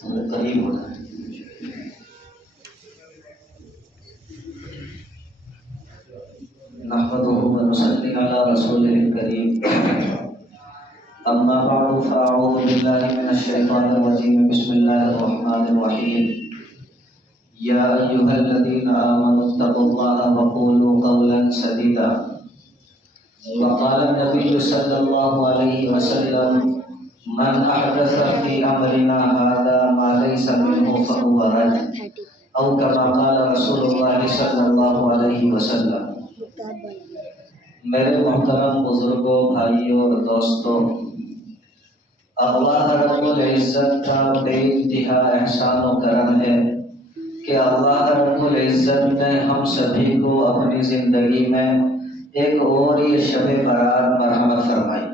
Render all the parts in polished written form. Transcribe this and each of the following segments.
قریب ہونا ہے۔ نحمده ونصلي على رسوله الكريم اما بعد فاعوذ بالله من الشيطان الرجيم بسم الله الرحمن الرحيم يا ايها الذين امنوا اتقوا الله وقولوا قولا سديدا وقال النبي صلى الله عليه وسلم من احدث في امرنا هذا ما ليس منه فهو رد او كما قال رسول الله صلى الله عليه وسلم۔ میرے محترم بزرگوں، بھائیوں اور دوستوں، اللہ رب العزت کا بے انتہا احسان و کرم ہے کہ اللہ رب العزت نے ہم سبھی کو اپنی زندگی میں ایک اور یہ شب برات مرحمت فرمائی۔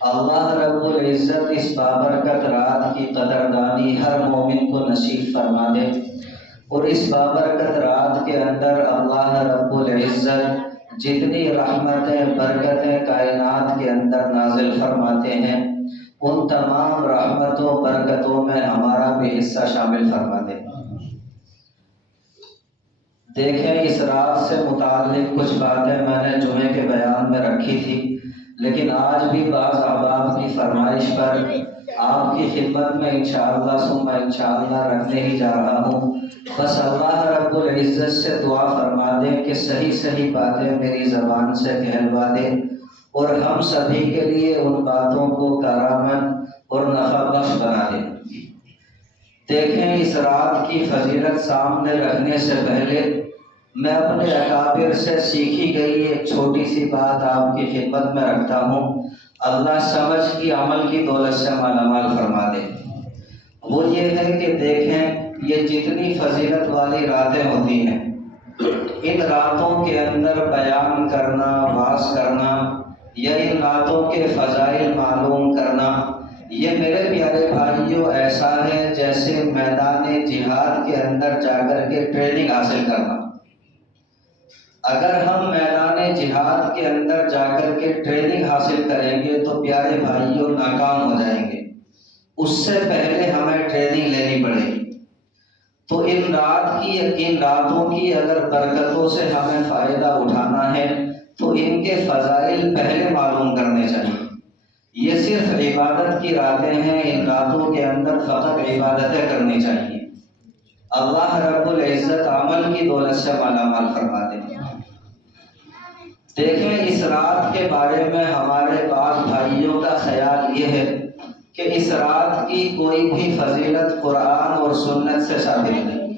اللہ رب العزت اس بابرکت رات کی قدردانی ہر مومن کو نصیب فرما دے، اور اس بابرکت رات کے اندر اللہ رب العزت جتنی رحمتیں برکتیں کائنات کے اندر نازل فرماتے ہیں، ان تمام رحمتوں برکتوں میں ہمارا بھی حصہ شامل فرما دے۔ دیکھیں، اس رات سے متعلق کچھ باتیں میں نے جمعے کے بیان میں رکھی تھی، لیکن آج بھی بعض احباب کی فرمائش پر آپ کی خدمت میں انشاءاللہ ثم انشاءاللہ رکھنے ہی جا رہا ہوں۔ بس اللہ رب العزت سے دعا فرما دیں کہ صحیح صحیح باتیں میری زبان سے کہلوا دے، اور ہم سبھی کے لیے ان باتوں کو کارآمد اور نفع بخش بنا دے۔ دیکھیں، اس رات کی فضیلت سامنے رکھنے سے پہلے میں اپنے اکابر سے سیکھی گئی ایک چھوٹی سی بات آپ کی خدمت میں رکھتا ہوں۔ اللہ سمجھ کی عمل کی دولت سے مالا مال فرما دے۔ وہ یہ ہے کہ دیکھیں، یہ جتنی فضیلت والی راتیں ہوتی ہیں، ان راتوں کے اندر بیان کرنا، واعظ کرنا یا ان راتوں کے فضائل معلوم کرنا، یہ میرے پیارے بھائیوں ایسا ہے جیسے میدان جہاد کے اندر جا کر کے ٹریننگ حاصل کرنا۔ اگر ہم میدان جہاد کے اندر جا کر کے ٹریننگ حاصل کریں گے تو پیارے بھائیوں ناکام ہو جائیں گے، اس سے پہلے ہمیں ٹریننگ لینی پڑے گی۔ تو ان راتوں کی اگر برکتوں سے ہمیں فائدہ اٹھانا ہے تو ان کے فضائل پہلے معلوم کرنے چاہیے۔ یہ صرف عبادت کی راتیں ہیں، ان راتوں کے اندر فقط عبادتیں کرنی چاہیے۔ اللہ رب العزت عمل کی دولت سے مالا مال فرما دے۔ دیکھیں، اس رات کے بارے میں ہمارے بعض بھائیوں کا خیال یہ ہے کہ اس رات کی کوئی بھی فضیلت قرآن اور سنت سے ثابت نہیں۔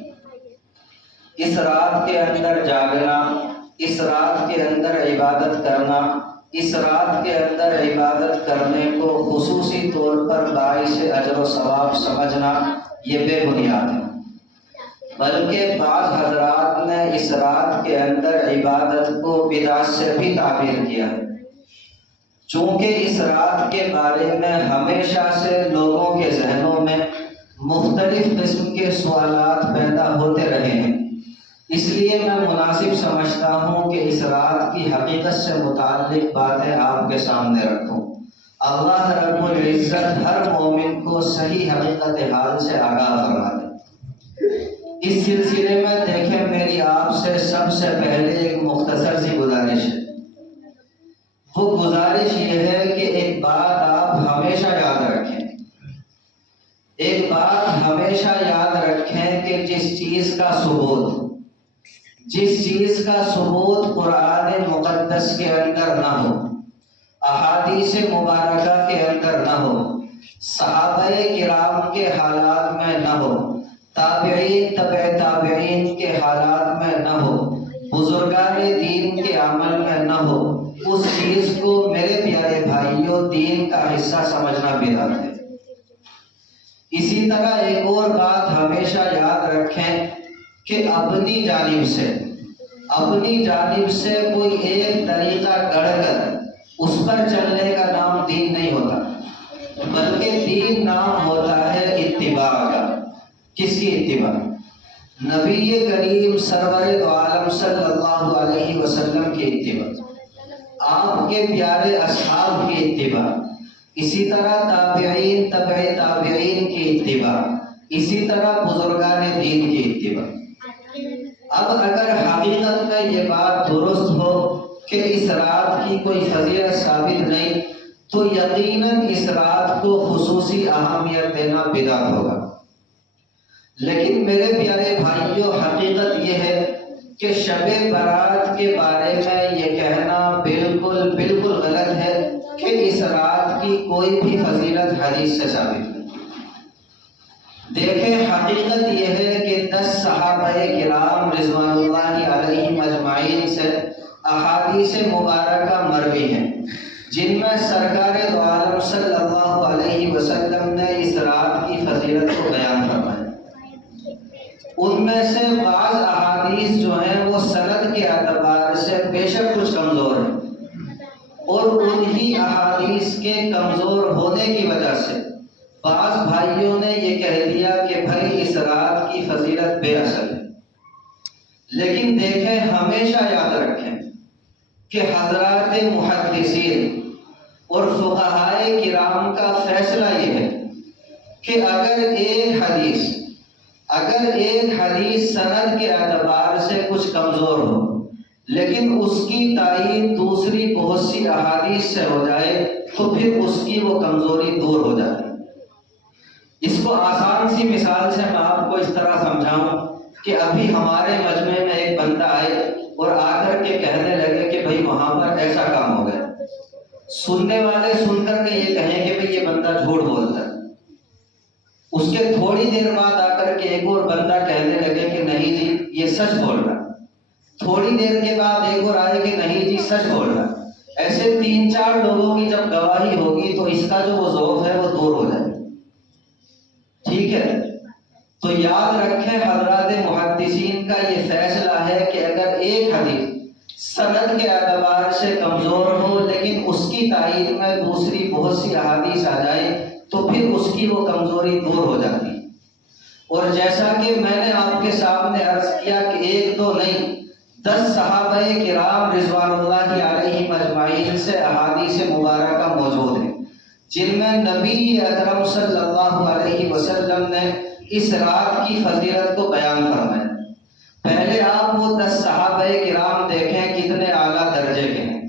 اس رات کے اندر جاگنا، اس رات کے اندر عبادت کرنا، اس رات کے اندر عبادت کرنے کو خصوصی طور پر باعث اجر و ثواب سمجھنا، یہ بے بنیاد ہے۔ بلکہ بعض حضرات نے اس رات کے اندر عبادت کو بدعت سے بھی تعبیر کیا ہے، چونکہ اس رات کے بارے میں ہمیشہ سے لوگوں کے ذہنوں میں مختلف قسم کے سوالات پیدا ہوتے رہے ہیں۔ اس لیے میں مناسب سمجھتا ہوں کہ اس رات کی حقیقت سے متعلق باتیں آپ کے سامنے رکھوں۔ اللہ رب العزت ہر مومن کو صحیح حقیقت حال سے آگاہ فرما دے۔ اس سلسلے میں دیکھیں، میری آپ سے سب سے پہلے ایک مختصر سی گزارش ہے۔ وہ گزارش یہ ہے کہ ایک بات آپ ہمیشہ یاد رکھیں، ایک بات ہمیشہ یاد رکھیں کہ جس چیز کا ثبوت قرآن مقدس کے اندر نہ ہو، احادیث مبارکہ کے اندر نہ ہو، صحابہ کرام کے حالات میں نہ ہو، تابعین تبع تابعین کے حالات میں نہ ہو، بزرگان دین کے عمل میں نہ ہو، اس چیز کو میرے پیارے بھائیوں دین کا حصہ سمجھنا بدعت ہے۔ اسی طرح ایک اور بات ہمیشہ یاد رکھیں کہ اپنی جانب سے کوئی ایک طریقہ گڑھ کر اس پر چلنے کا نام دین نہیں ہوتا، بلکہ دین نام ہوتا ہے اتباع کا۔ کس کی اتباع؟ نبی کریم سرور دو عالم صلی اللہ علیہ وسلم کی اتباع، آپ کے پیارے اصحاب کی اتباع۔ اسی طرح تابعین، تبع تابعین کی اتباع، اسی طرح بزرگان دین کی اتباع۔ اب اگر حقیقت میں یہ بات درست ہو کہ اس رات کی کوئی فضیلت ثابت نہیں، تو یقیناً اس رات کو خصوصی اہمیت دینا بدعت ہوگا۔ لیکن میرے پیارے بھائیوں، حقیقت یہ ہے کہ شب برات کے بارے میں یہ کہنا بالکل بالکل غلط ہے کہ اس رات کی کوئی بھی فضیلت حدیث سے ثابت نہیں۔ دیکھیں، حقیقت یہ ہے کہ 10 صحابہ کرام رضوان اللہ علیہم اجمعین سے احادیث مبارکہ مروی ہیں، جن میں سرکار دو عالم صلی اللہ علیہ وسلم نے اس رات کی فضیلت کو بیان فرمایا۔ ان میں سے بعض احادیث جو ہیں وہ سند کے اعتبار سے بے شک کچھ کمزور ہیں، اور انہی احادیث کے کمزور ہونے کی وجہ سے بعض بھائیوں نے یہ کہہ دیا کہ بھائی اس رات کی فضیلت بے اصل ہے۔ لیکن دیکھیں، ہمیشہ یاد رکھیں کہ حضرات محدثین اور فقہائے کرام کا فیصلہ یہ ہے کہ اگر ایک حدیث سند کے اعتبار سے کچھ کمزور ہو، لیکن اس کی تائید دوسری بہت سی احادیث سے ہو جائے، تو پھر اس کی وہ کمزوری دور ہو جاتی ہے۔ اس کو آسان سی مثال سے میں آپ کو اس طرح سمجھاؤں کہ ابھی ہمارے مجمع میں ایک بندہ آئے اور آ کر کے کہنے لگے کہ بھائی وہاں پر ایسا کام ہو گیا۔ سننے والے سن کر کے یہ کہیں کہ بھائی یہ بندہ جھوٹ بولتا ہے۔ اس کے تھوڑی دیر بعد آ کر کے ایک اور بندہ کہنے لگے کہ نہیں جی یہ سچ بول رہا۔ تھوڑی دیر کے بعد ایک اور آئے کہ نہیں جی سچ بول رہا۔ ایسے 3-4 لوگوں کی جب گواہی ہوگی تو اس کا جو وہ ذوق ہے وہ دور ہو جائے۔ ٹھیک ہے، تو یاد رکھیں حضرات محدثین کا یہ فیصلہ ہے کہ اگر ایک حدیث سند کے اعتبار سے کمزور ہو، لیکن اس کی تائید میں دوسری بہت سی احادیث آ جائے، تو پھر اس کی وہ کمزوری دور ہو جاتی ہے۔ اور جیسا کہ میں نے آپ کے سامنے عرض کیا کہ ایک دو نہیں، 10 صحابہ کرام رضوان اللہ علیہم اجمعین سے احادیث مبارکہ موجود ہیں، جن میں نبی اکرم صلی اللہ علیہ وسلم نے اس رات کی فضیلت کو بیان فرمایا۔ پہلے آپ وہ 10 صحابہ کرام دیکھیں کتنے اعلیٰ درجے کے ہیں۔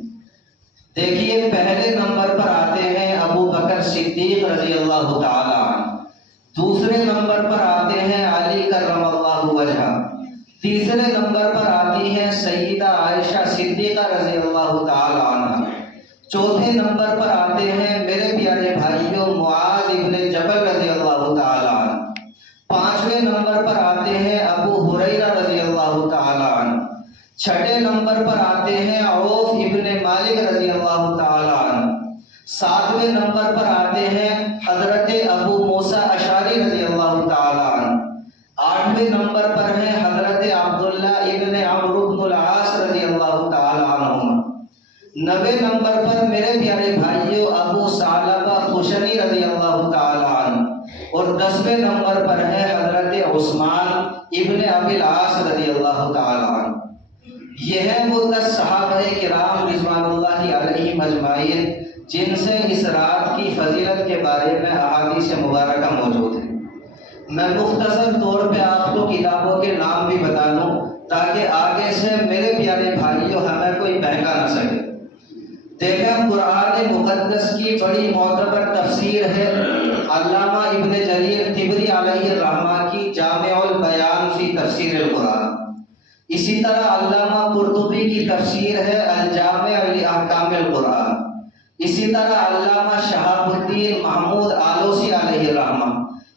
دیکھیے، پہلے نمبر پر آتے ہیں ابو بکر صدیق رضی اللہ تعالی عنہ، دوسرے نمبر پر آتے ہیں علی کرم اللہ وجہہ، تیسرے نمبر پر آتی ہیں سیدہ عائشہ صدیقہ رضی اللہ تعالی عنہ، چوتھے نمبر پر آتے ہیں میرے پیارے بھائیوں معاذ ابن جبل رضی اللہ تعالی عنہ، پانچویں نمبر پر آتے ہیں ابو ہریرہ رضی اللہ تعالی عنہ، چھٹے نمبر پر آتے ہیں عوف ابن مالک رضی اللہ تعالی عنہ، ساتویں نمبر پر آتے ہیں حضرت ابو موسیٰ اشعری رضی اللہ تعالی عنہ، آٹھویں نمبر پر ہیں حضرت عبداللہ ابن عمرو بن العاص رضی اللہ تعالی عنہ، 9ویں نمبر پر میرے پیارے بھائیوں ابو ثعلبہ خشنی رضی اللہ تعالی عنہ، اور 10ویں نمبر پر ہے حضرت عثمان ابن ابی العاص رضی اللہ تعالی عنہ۔ یہ ہے وہ 10 صحابہ کرام رضوان اللہ علیہم اجمعین جن سے اس رات کی فضیلت کے بارے میں احادیث مبارکہ موجود ہیں۔ میں مختصر طور پہ آپ کو کتابوں کے نام بھی بتا دوں تاکہ آگے سے میرے پیارے بھائیوں ہمیں کوئی بہکا نہ سکے۔ دیکھیں، قرآن مقدس کی بڑی معتبر تفسیر ہے علامہ ابن جریر طبری علیہ الرحمہ کی جامع البیان فی تفسیر القرآن، اسی طرح علامہ قرطبی کی تفسیر ہے الجامع لاحکام القرآن، اسی طرح علامہ شہاب الدین محمود آلوسی علیہ الرحمہ،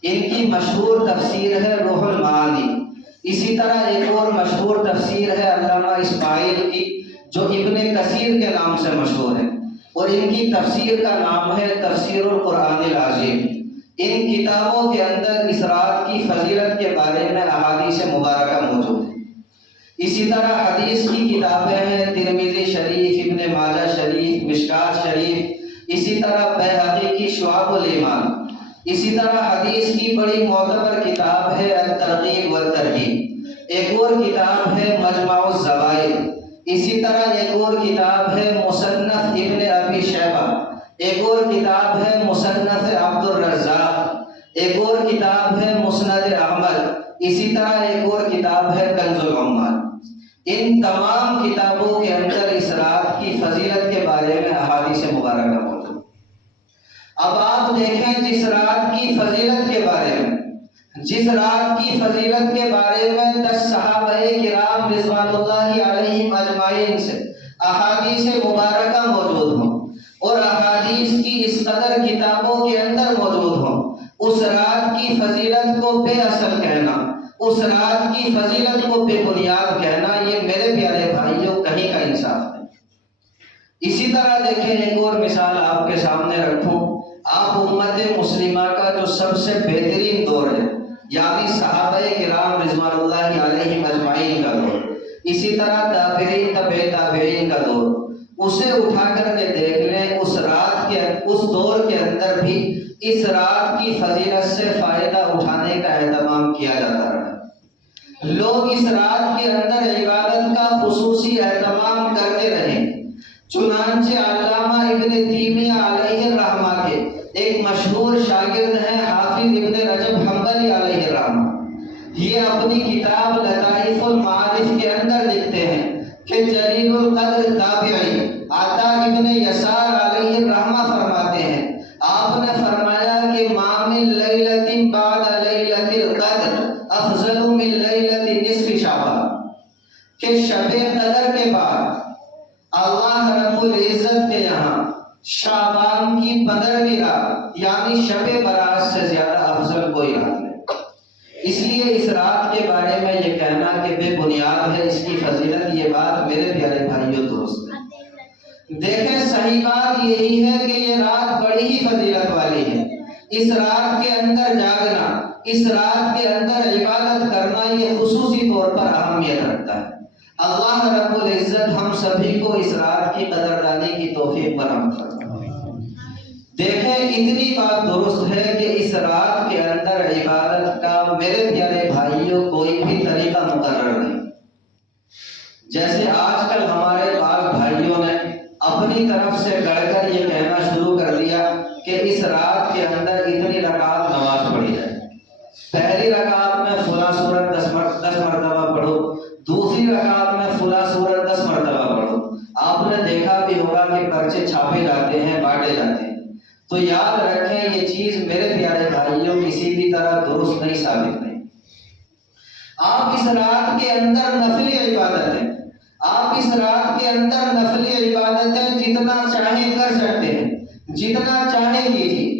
ان کی مشہور تفسیر ہے روح المعانی، اسی طرح ایک اور مشہور تفسیر ہے علامہ اسماعیل کی جو ابن کثیر کے نام سے مشہور ہے، اور ان کی تفسیر کا نام ہے تفسیر القرآن العظیم۔ ان کتابوں کے اندر اس رات کی فضیلت کے بارے میں احادیث مبارکہ موجود ہے۔ اسی طرح حدیث کی کتابیں ہیں ترمذی شریف، ابن ماجہ شریف، مشکات شریف، اسی طرح بیہقی کی شعب الایمان، اسی طرح حدیث کی بڑی معتبر کتاب ہے الترغیب والترہیب، ایک اور کتاب ہے مجمع الزوائد، اسی طرح ایک اور کتاب ہے مصنف ابن ابی شیبہ، ایک اور کتاب ہے مصنف عبد الرزاق، ایک اور کتاب ہے مسند احمد، اسی طرح ایک اور کتاب ہے کنز العمال۔ ان تمام کتابوں کے اندر اس رات کی فضیلت کے بارے میں احادیث مبارکہ موجود۔ اب آپ دیکھیں جس رات کی فضیلت کے بارے میں، جس رات کی فضیلت کے بارے میں 10 صحابہ کرام رضوان اللہ علیہم اجمعین سے احادیث مبارکہ موجود ہوں اور احادیث کی اس قدر کتابوں کے اندر موجود ہوں، اس رات کی فضیلت کو بے اصل کہنا، اس رات کی فضیلت کو بے بنیاد کہنا، یہ میرے پیارے بھائیوں کہیں کا انصاف ہے۔ اسی طرح دیکھیں ایک اور مثال آپ کے سامنے رکھوں، آپ امت مسلمہ کا جو سب سے بہترین دور ہے یعنی صحابہ کرام رضوان اللہ علیہم اجمعین کا دور، اسی طرح تابعین تبع تابعین کا دور، اسے اٹھا کر کے دیکھ لیں، اس رات کے اس دور کے اندر بھی اس رات کی فضیلت سے فائدہ اٹھانے کا اہتمام کیا جاتا رہا۔ لوگ اس رات کے اندر عبادت کا خصوصی اہتمام کرتے رہے، چنانچہ علامہ ابن تیمیہ علیہ الرحمہ کے ایک مشہور شاگرد ہیں حافظ ابن رجب حنبلی علیہ الرحمہ، یہ اپنی کتاب لطائف المعارف کے اندر لکھتے ہیں کہ جلیل القدر تابعی عطا ابن یسار علیہ الرحمہ فرماتے ہیں، آپ نے فرمایا کہ ما من لیلۃ بعد لیلۃ القدر افضل من لیلۃ نصف شعبان، کہ شب قدر کے بعد اللہ رب العزت کے یہاں شعبان کی 15ویں رات یعنی شب برات سے زیادہ افضل کوئی رات نہیں۔ اس لیے اس رات کے بارے میں یہ کہنا کہ بے بنیاد ہے اس کی فضیلت، یہ بات میرے پیارے بھائیوں درست ہے۔ دیکھیں صحیح بات یہی ہے کہ یہ رات بڑی ہی فضیلت والی ہے، اس رات کے اندر جاگنا، اس رات کے اندر عبادت کرنا یہ خصوصی طور پر اہمیت رکھتا ہے۔ اللہ رب العزت ہم سبھی کو اس رات کی قدردانی کی توفیق فراہم فرمائے۔ دیکھیں اتنی بات درست ہے کہ اس رات کے اندر عبادت کا میرے پیارے بھائیوں کوئی بھی طریقہ مقرر نہیں۔ جیسے آج کل ہمارے بعض بھائیوں نے اپنی طرف سے گڑھ کر یہ کہنا شروع کر دیا کہ اس رات کے اندر اتنی رکعت نماز پڑھی جائے، پہلی رکعت میں فلاں سورت 10 مرتبہ پڑھو، دوسری رکعت میں فلاں سورت 10 مرتبہ پڑھو۔ آپ نے دیکھا بھی ہوگا کہ پرچے چھاپے جاتے ہیں، بانٹے جاتے ہیں، تو یاد رکھیں یہ چیز میرے پیارے بھائیوں کسی بھی طرح درست نہیں، ثابت نہیں۔ آپ اس رات کے اندر نفلی عبادتیں، آپ اس رات کے اندر نفلی عبادتیں جتنا چاہیں کر سکتے ہیں، جتنا چاہیں کیجیے۔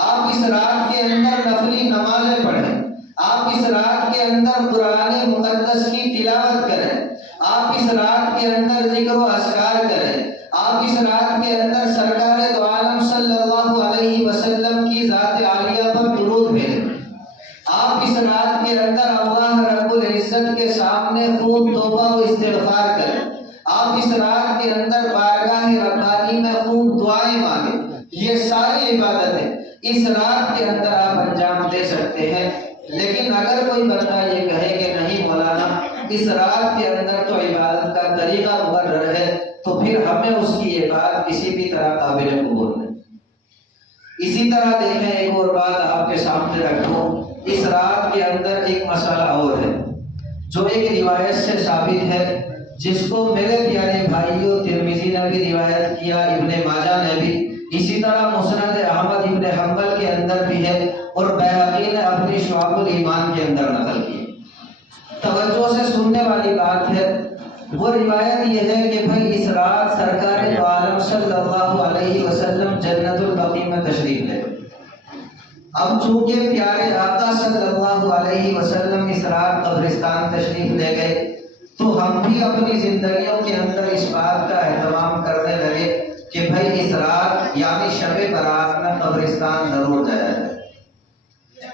آپ اس رات کے اندر نفلی نمازیں پڑھیں، آپ اس رات کے اندر قرآن مقدس کی تلاوت کریں، آپ اس رات کے اندر ذکر و اذکار کریں، آپ اس رات کے اندر سرکار دو عالم صلی اللہ علیہ وسلم کی ذات عالیہ پر درود بھیجیں، آپ اس رات کے اندر اللہ رب العزت کے سامنے خوب توبہ و استغفار کریں، آپ اس رات کے اندر بارگاہ ربانی میں خوب دعائیں مانگیں۔ یہ ساری عبادتیں اس رات کے اندر آپ انجام دے سکتے ہیں، لیکن اگر کوئی بندہ یہ کہے کہ نہیں مولانا اس رات کے اندر تو عبادت کا طریقہ مقرر ہے، تو پھر ہمیں اس کی یہ بات کسی بھی طرح قابل قبول نہیں۔ اسی طرح دیکھیں ایک اور بات آپ کے سامنے رکھوں، اس رات کے اندر ایک مسئلہ اور ہے جو ایک روایت سے ثابت ہے، جس کو میرے پیارے بھائیوں ترمذی نے بھی روایت کیا، ابن ماجہ نے بھی، اسی طرح مسند احمد ابن حنبل کے اندر بھی ہے اور بیہقی نے اپنی شعب الایمان کے اندر نقل کی۔ توجہ سے سننے والی بات ہے، وہ روایت یہ ہے کہ بھائی اس رات سرکار دو عالم صلی اللہ علیہ وسلم جنت البقیع میں تشریف لے۔ اب چونکہ پیارے آقا صلی اللہ علیہ وسلم اس رات قبرستان تشریف لے گئے، تو ہم بھی اپنی زندگیوں کے اندر اس بات کا اہتمام کرنے لگے کہ بھائی اس رات یعنی شب برات میں قبرستان ضرور جایا جائے۔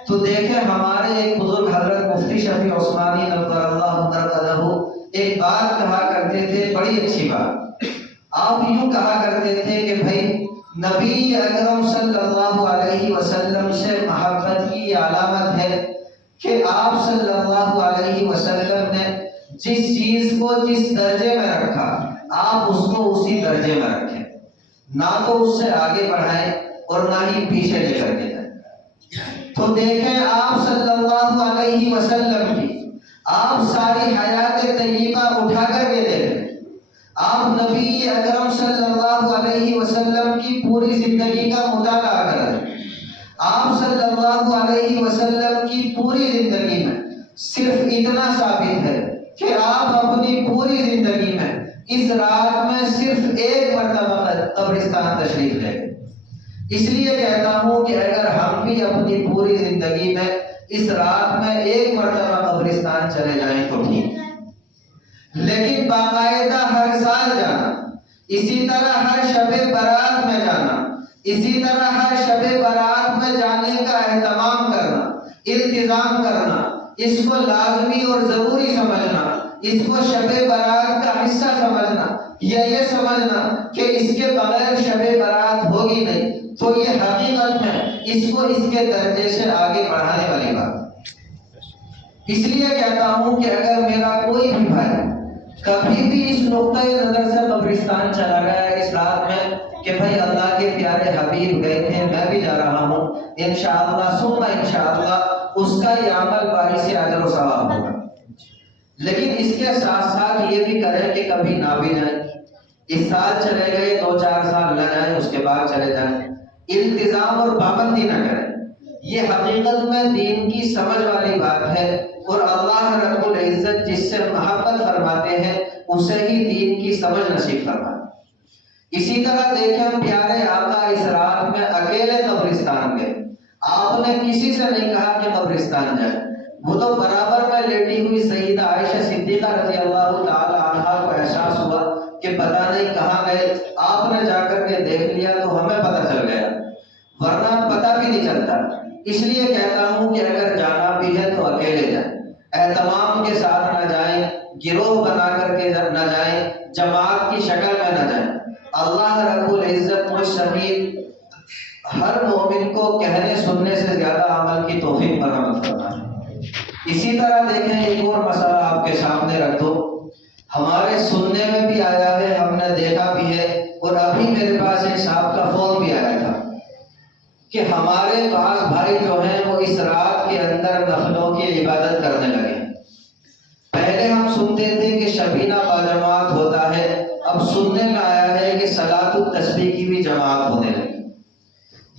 تو دیکھیں ہمارے ایک بزرگ حضرت مفتی شفیع عثمانی نور اللہ مرقدہ ایک بات کہا کرتے تھے، بڑی اچھی بات۔ آپ یوں کہا کرتے تھے کہ بھائی نبی اکرم صلی اللہ علیہ وسلم سے محبت کی علامت ہے کہ آپ صلی اللہ علیہ وسلم نے جس چیز کو جس درجے میں رکھا آپ اس کو اسی درجے میں رکھیں۔ نہ تو اس سے آگے بڑھائیں اور نہ ہی پیچھے لے کر کے جائیں۔ تو دیکھیں آپ صلی اللہ علیہ وسلم کی آپ ساری حیات طیبہ اٹھا کر کے دیکھیں، آپ نبی اکرم صلی اللہ علیہ وسلم کی پوری زندگی کا مطالعہ کریں۔ آپ صلی اللہ علیہ وسلم کی پوری زندگی میں صرف اتنا ثابت ہے کہ آپ اپنی پوری زندگی میں اس رات میں صرف ایک مرتبہ قبرستان تشریف لے گئے۔ اس لیے کہتا ہوں کہ اگر ہم بھی اپنی پوری زندگی میں اس رات میں ایک مرتبہ قبرستان چلے جائیں تو ٹھیک ہے، لیکن باقاعدہ ہر سال جانا، اسی طرح ہر شب برات میں جانا، اسی طرح ہر شب برات میں جانے کا اہتمام کرنا، التزام کرنا، اس کو لازمی اور ضروری سمجھنا، اس کو شب برات کا حصہ سمجھنا، یا یہ سمجھنا کہ اس کے بغیر شب برات ہوگی نہیں، تو یہ حقیقت میں اس کو اس کے درجے سے آگے بڑھانے والی بات ہے۔ اس لیے کہتا ہوں کہ اگر میرا کوئی بھی بھائی کبھی بھی اس نقطۂ نظر سے قبرستان چلا گیا اس رات میں کہ بھائی اللہ کے پیارے حبیب گئے تھے، میں بھی جا رہا ہوں، انشاءاللہ ثم انشاءاللہ اس کا یہ عمل باعث اجر و ثواب ہوگا، لیکن اس کے ساتھ ساتھ یہ بھی کریں کہ کبھی نہ بھی جائیں، اس سال چلے گئے 2-4 سال نہ جائیں، اس کے بعد چلے جائیں، التزام اور پابندی نہ کریں۔ یہ حقیقت میں دین کی سمجھ والی بات ہے، اور اللہ رب العزت جس سے محبت فرماتے ہیں اسے ہی دین کی سمجھ نصیب فرماتے ہیں۔ اسی طرح دیکھیں پیارے آقا اس رات میں اکیلے قبرستان گئے، آپ نے کسی سے نہیں کہا کہ قبرستان جائیں، وہ تو برابر میں لیٹی ہوئی سیدہ عائشہ صدیقہ رضی اللہ تعالی عنہا کو احساس ہوا کہ پتہ نہیں کہاں گئے، آپ نے جا کر کے دیکھ لیا تو ہمیں پتہ چل گیا، ورنہ پتہ بھی نہیں چلتا۔ اس لیے کہتا ہوں کہ اگر جانا بھی ہے تو اکیلے جائیں، اہتمام کے ساتھ نہ جائیں، گروہ بنا کر کے نہ جائیں، جماعت کی شکل میں نہ جائیں۔ اللہ رب العزت مجھ سمیت ہر مومن کو کہنے سننے سے زیادہ عمل کی توفیق برآمد فرمائے۔ اسی طرح دیکھیں ایک اور مسئلہ آپ کے سامنے رکھ دو، ہمارے سننے میں بھی آیا ہے، ہم نے دیکھا بھی ہے، اور ابھی میرے پاس ایک صاحب کا فون بھی آیا تھا کہ ہمارے پاس بھائی جو ہیں وہ اس رات کے اندر نفلوں کی عبادت کرنے لگے۔ پہلے ہم سنتے تھے کہ شبینہ باجماعت ہوتا ہے، اب سننے میں آیا ہے کہ صلاۃ التسبیح کی بھی جماعت ہونے لگی۔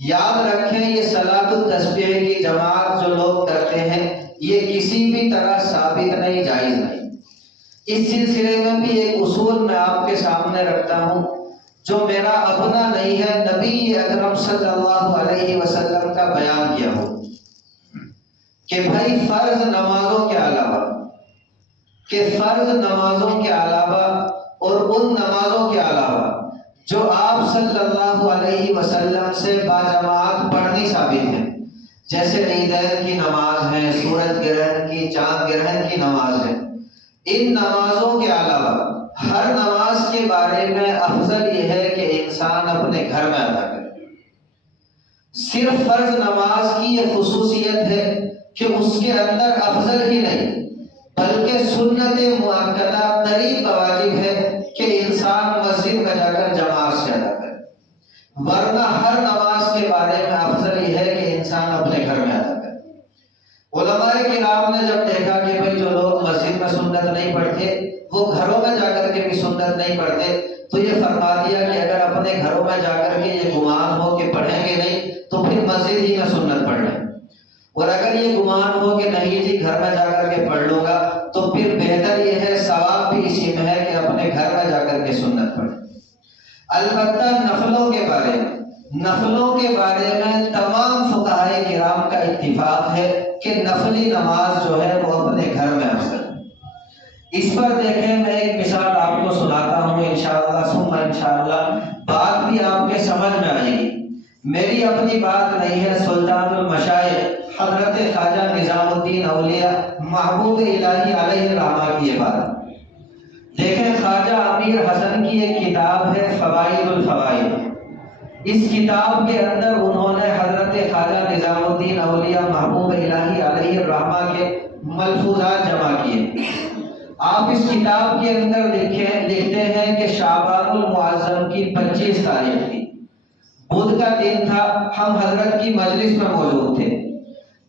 یاد رکھیں یہ صلاۃ التسبیح کی جماعت جو لوگ کرتے ہیں یہ کسی بھی طرح ثابت نہیں، جائز نہیں۔ اس سلسلے میں بھی ایک اصول میں آپ کے سامنے رکھتا ہوں جو میرا اپنا نہیں ہے، نبی اکرم صلی اللہ علیہ وسلم کا بیان کیا ہو کہ بھائی فرض نمازوں کے علاوہ اور ان نمازوں کے علاوہ جو آپ صلی اللہ علیہ وسلم سے باجماعت پڑھنی ثابت ہے، جیسے عیدین کی نماز ہے، سورج گرہن کی، چاند گرہن کی نماز ہے، ان نمازوں کے علاوہ ہر نماز کے بارے میں افضل یہ ہے کہ انسان اپنے گھر میں ادا کرے۔ صرف فرض نماز کی یہ خصوصیت ہے کہ اس کے اندر افضل ہی نہیں بلکہ سنت مؤکدہ قریب واجب ہے کہ انسان مسجد میں جا کر جماعت سے ادا کرے، ورنہ ہر نماز کے بارے میں افضل یہ ہے کہ انسان اپنے گھر میں ادا کرے۔ علماء کرام نے جب دیکھا کہ بھئی جو لوگ مسجد میں سنت نہیں پڑھتے وہ گھروں میں جا کر کے بھی سنت نہیں پڑھتے، تو یہ فرما دیا کہ اگر اپنے گھروں میں جا کر کے یہ گمان ہو کہ پڑھیں گے نہیں تو پھر مسجد ہی میں سنت پڑھ لیں، اور اگر یہ گمان ہو کہ نہیں جی گھر میں جا کر کے پڑھ لوں گا تو پھر بہتر یہ ہے، ثواب بھی اسی میں ہے کہ اپنے گھر میں جا کر کے سنت پڑھیں۔ البتہ نفلوں کے بارے میں تمام فقہائے کرام کا اتفاق ہے کہ نفلی نماز جو ہے وہ اپنے گھر میں افضل ہے۔ اس پر دیکھیں میں ایک مثال آپ کو سناتا ہوں، انشاءاللہ ثم انشاءاللہ بات بھی آپ کے سمجھ میں آئے گی، میری اپنی بات نہیں ہے، سلطان المشائخ حضرت خواجہ نظام الدین اولیاء محبوب الہی علیہ الرحمہ کی یہ بات۔ دیکھیں خواجہ امیر حسن کی ایک کتاب ہے فوائد الفوائد، اس کتاب کے اندر انہوں نے حضرت خواجہ نظام الدین اولیاء محبوب الہی علیہ الرحمہ کے ملفوظات جمع کیے۔ آپ اس کتاب کے اندر لکھتے ہیں کہ شعبان المعظم کی 25 تاریخ تھی، بدھ کا دن تھا، ہم حضرت کی مجلس میں موجود تھے۔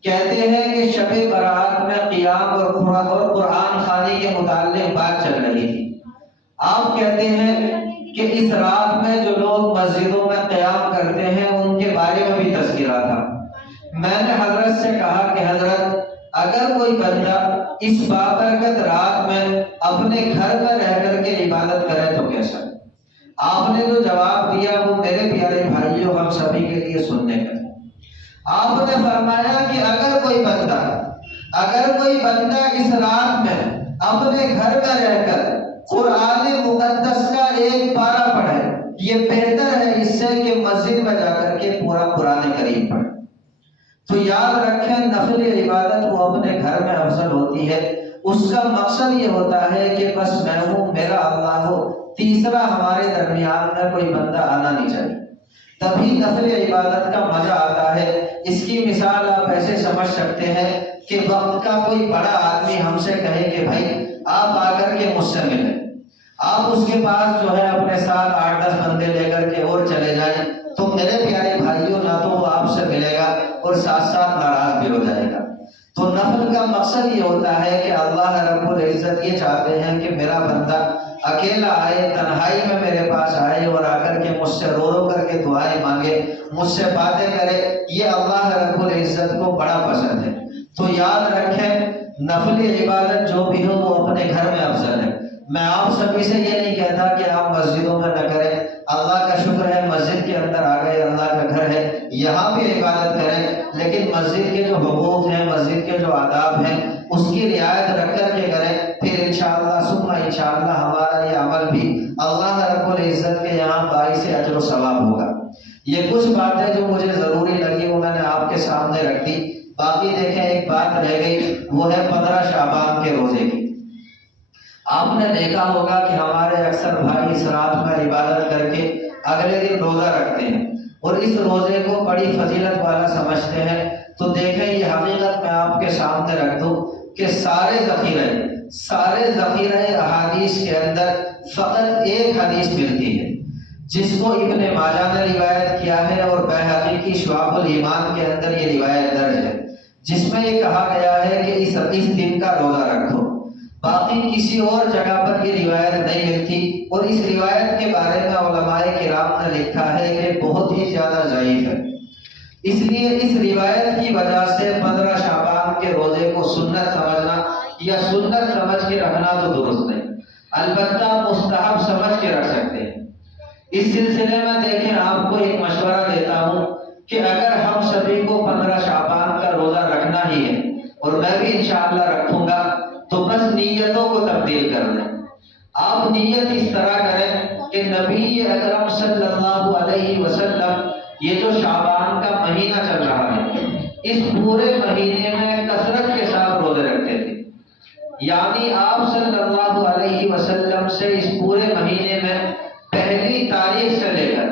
کہتے ہیں کہ شب برات میں قیام اور قرآن خوانی کے متعلق بات چل رہی تھی۔ آپ کہتے ہیں کہ اس رات میں جو لوگ مسجدوں میں قیام کرتے ہیں ان کے بارے میں بھی تذکرہ تھا۔ میں نے حضرت سے کہا کہ حضرت اگر کوئی بندہ اس بابرکت رات میں اپنے گھر میں رہ کر کے عبادت کرے تو کیسا؟ آپ نے جو جواب دیا وہ میرے پیارے بھائیوں ہم سبھی کے لیے سننے کا۔ آپ نے فرمایا کہ اگر کوئی بندہ اس رات میں اپنے گھر میں رہ کر قرآن مقدس کا ایک پارہ پڑھے، یہ بہتر ہے اس سے کہ مسجد میں جا کر کے پورا قرآن کریم پڑھے۔ تو یاد رکھیں نفل عبادت وہ اپنے گھر میں افضل ہوتی ہے، اس کا مقصد یہ ہوتا ہے کہ بس میں ہوں میرا اللہ ہو، تیسرا ہمارے درمیان میں کوئی بندہ آنا نہیں چاہیے، تبھی نفل عبادت کا مزہ آتا ہے۔ اس کی مثال آپ ایسے سمجھ سکتے ہیں کہ وقت کا کوئی بڑا آدمی ہم سے کہے کہ بھائی آپ آ کر کے مجھ سے ملیں، آپ اس کے پاس جو ہے اپنے ساتھ 8-10 بندے لے کر کے اور چلے جائیں، تو میرے پیارے بھائیوں نہ تو وہ آپ سے ملے گا اور ساتھ ساتھ ناراض بھی ہو جائے گا۔ تو نفل کا مقصد یہ ہوتا ہے کہ اللہ رب العزت یہ چاہتے ہیں کہ میرا بندہ اکیلا آئے، تنہائی میں میرے پاس آئے اور آ کر کے مجھ سے رو رو کر کے دعائیں مانگے، مجھ سے باتیں کرے، یہ اللہ رب العزت کو بڑا پسند ہے۔ تو یاد رکھیں نفل عبادت جو بھی ہو وہ اپنے گھر میں افضل ہے۔ میں آپ سبھی سے یہ نہیں کہتا کہ آپ مسجدوں میں نہ کریں، اللہ کا شکر ہے مسجد کے اندر آ گئے، اللہ کا گھر ہے، یہاں بھی عبادت کریں، لیکن مسجد کے جو حقوق ہیں، مسجد کے جو آداب ہیں اس کی رعایت رکھ کر کے کریں، پھر انشاءاللہ ثم انشاءاللہ ہمارا یہ عمل بھی اللہ رب العزت کے یہاں باعث اجر و ثواب ہوگا۔ یہ کچھ باتیں جو مجھے ضروری لگی وہ میں نے آپ کے سامنے رکھ دی، باقی دیکھیں ایک بات رہ گئی، وہ ہے 15 شعبان کے روزے کی۔ آپ نے دیکھا ہوگا کہ ہمارے اکثر بھائی اس رات میں عبادت کر کے اگلے دن روزہ رکھتے ہیں اور اس روزے کو بڑی فضیلت والا سمجھتے ہیں۔ تو دیکھیں یہ حقیقت میں آپ کے سامنے رکھ دوں کہ سارے ذخیرہ احادیث کے اندر فقط ایک حدیث ملتی ہے جس کو ابن ماجہ نے روایت کیا ہے اور بیہقی کی شعب الایمان کے اندر یہ روایت درج ہے، جس میں یہ کہا گیا ہے کہ اس دن کا روزہ رکھو۔ باقی کسی اور جگہ پر یہ روایت نہیں ملتی، اور اس روایت کے بارے میں علماء کرام نے لکھا ہے کہ بہت ہی زیادہ ضعیف ہے۔ اس لیے اس روایت کی وجہ سے 15 شعبان کے روزے کو سنت سمجھنا یا سنت سمجھ کے رکھنا تو درست نہیں، البتہ مستحب سمجھ کے رکھ سکتے ہیں۔ اس سلسلے میں دیکھیں آپ کو ایک مشورہ دیتا ہوں کہ اگر ہم سبھی کو 15 شعبان کا روزہ رکھنا ہی ہے اور میں بھی انشاءاللہ رکھوں گا، تو بس نیتوں کو تبدیل کر دیں۔ آپ نیت اس طرح کریں کہ نبی اکرم صلی اللہ علیہ وسلم یہ جو شعبان کا مہینہ چل رہا ہے اس پورے مہینے میں کثرت کے ساتھ روزے رکھتے تھے، یعنی آپ صلی اللہ علیہ وسلم سے اس پورے مہینے میں پہلی تاریخ سے لے کر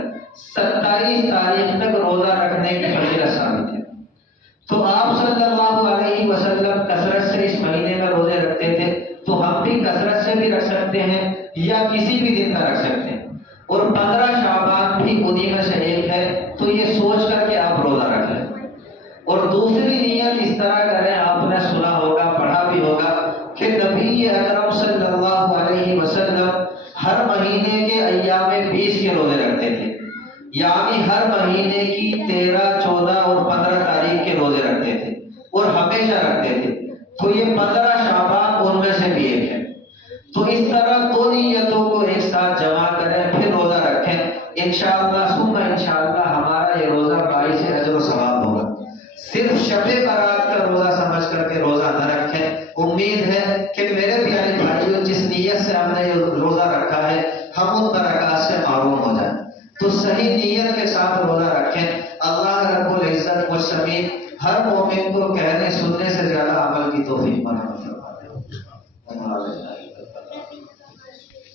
27 تاریخ تک روزہ رکھنے کی فضیلت ثابت ہے۔ تو آپ صلی اللہ علیہ وسلم کثرت سے اس مہینے میں روزے رکھتے تھے، تو ہم بھی کثرت سے بھی رکھ سکتے ہیں یا کسی بھی دن کا رکھ سکتے ہیں، اور 15 شعبان بھی انہی میں سے ایک ہے، تو یہ سوچ کر کے آپ روزہ رکھ لیں۔ اور دوسری نیت اس طرح کریں، آپ نے سنا ہوگا پڑھا بھی ہوگا کہ نبی اکرم صلی اللہ علیہ وسلم ہر مہینے کے ایام 20 کے روزے رکھتے تھے، یعنی ہر مہینے کی 13، 14 اور 15 تاریخ کے روزے رکھتے تھے اور ہمیشہ رکھتے تھے، تو یہ 15 شعبان ان میں سے بھی ایک ہے۔ تو اس طرح دو نیتوں کو ایک ساتھ جمع کریں پھر روزہ رکھیں، انشاءاللہ ثم انشاءاللہ ہمارا یہ روزہ باعث اجر و ثواب ہوگا۔ صرف شب برات کا روزہ سمجھ کر کے روزہ نہ رکھیں۔ امید ہے کہ میرے پیارے بھائیوں جس نیت سے ہم نے یہ روزہ رکھا ہے ہم ان برکات سے محروم ہو جائیں، تو صحیح نیت کے ساتھ روزہ رکھیں۔ اللہ رب العزت مجھ سمیت ہر مومن کو کہنے سننے سے زیادہ عمل کی توفیق عطا فرمائے۔